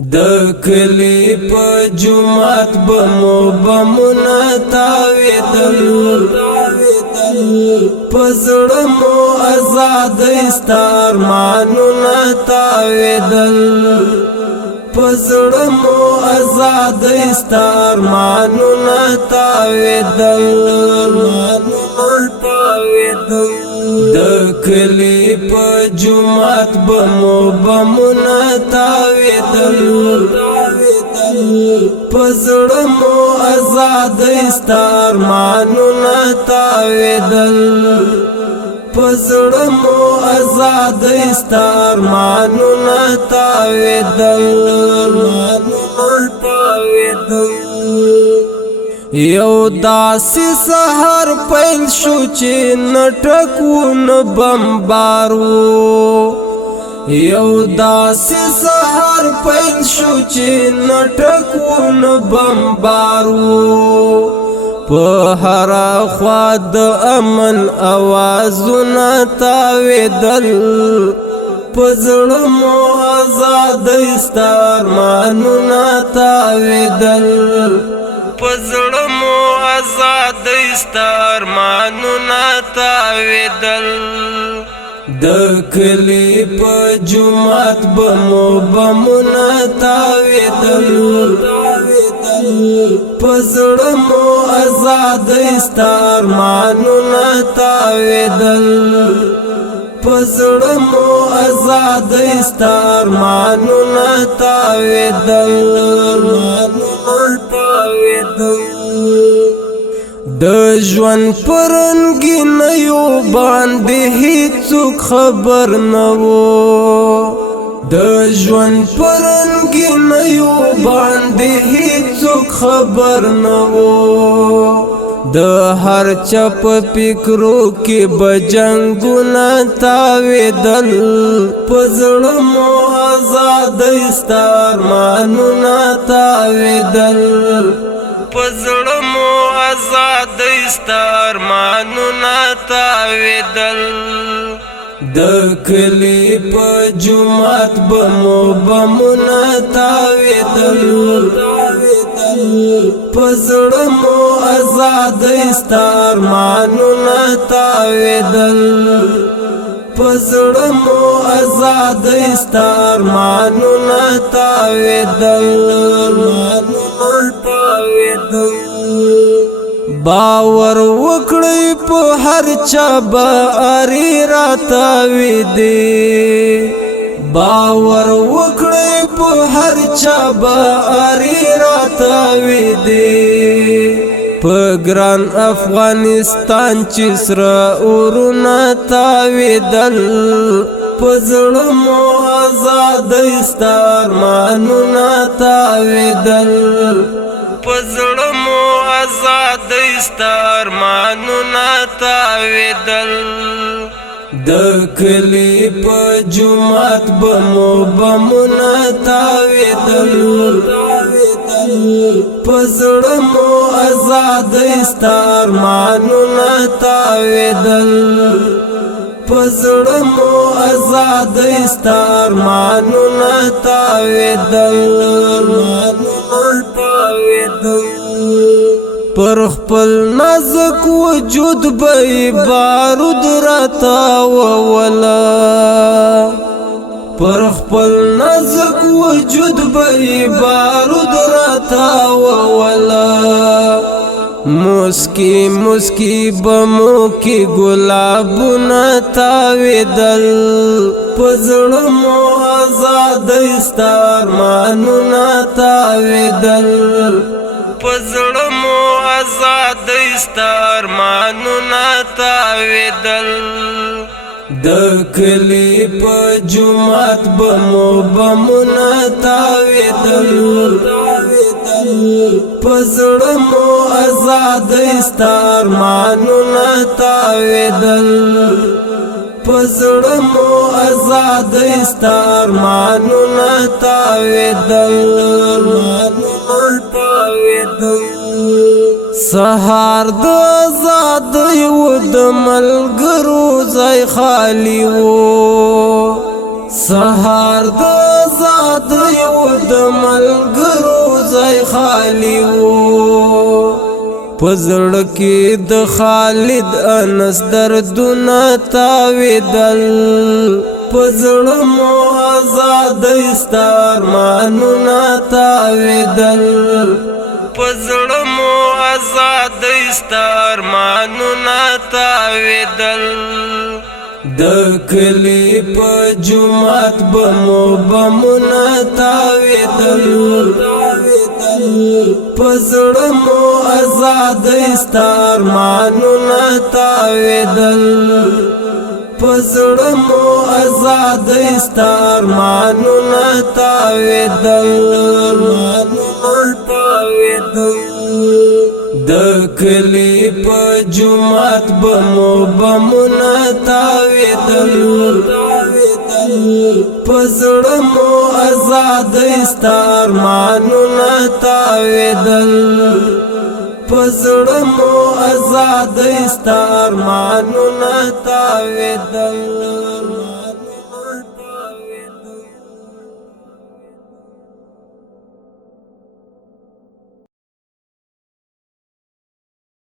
د کلی په جمعات بمونه تاویدل پزړه مو آزاد استار مانونه تاویدل پزړه مو آزاد استار مانونه تاویدل د کلی په جمعات بمونه تاویدل پزړه مو آزاد استار مانونه تاویدل پزړه مو آزاد استار مانونه تاویدل یو داسې سحر پیل شو چې نټکون بمبارو یو داسې سحر پیل شو چې نټکون بمبارو په هر خوا د امن اوازونه تاویدل پزړه مو آزاد استار مانونه تاویدل پزړه مو آزاد استار مانونه تاویدل د کلی په جمعات بمونه تاویدل پزړه مو آزاد استار مانونه تاویدل پزړه مو آزاد استار مانونه تاویدل د ژوند پرنګینیو باندې هیڅوک خبر نه وو د ژوند پرنګینیو باندې هیڅوک خبر نه وو د هر چا په فکرو کې بجنګونه تاویدل پزړه مو آزاد استار مانونه تاویدل پزړه مو آزاد استار مانونه تاویدل د کلی په جمعات بمونه تاویدل پزړه مو آزاد استار مانونه تاویدل پزړه مو آزاد استار مانونه تاویدل باور وکړئ په هر چا به اری راتاویدي باور وکړئ په هر چا به اری راتاویدي په ګران افغانستان چې سره اورونه تاویدل پزړه مو آزاد استار مانونه تاویدل پزړه مو آزاد استار مانونه تاویدل د کلی په جمعات بمونه تاویدل پزړه مو آزاد استار مانونه تاویدل پزړه مو آزاد استار مانونه تاویدل پر خپل نازک وجود به بارود راتاوولا پر خپل نازک وجود به بارود راتاوولا مسکی مسکی بمو کی گلابونه تاویدل پزړه مو آزاد استار مانونه تاویدل پزړه مو آزاد استار مانونه تاویدل د کلی په جمعات بمونه تاویدل پزړه مو آزاد استار مانونه تاویدل پزړه مو آزاد استار مانونه تاویدل سهار د آزاد یو د ملګرو ځای خالی وو سهار د آزاد یو د ملګرو ځای خالی وو پزړه کې د خالد انس دردونه تاویدل پزړه مو آزاد استارمانونه تاویدل پزړه مو آزاد استارمانونه تاویدل د کلی په جمعات بمونه تاویدل پزړه مو آزاد استارمانونه تاویدل پزړه مو آزاد استارمانونه تاویدل د کلی په جمعات بمونه تاویدل پزړه مو آزاد استارمانونه تاویدل پزړه مو آزاد استارمانونه تاویدل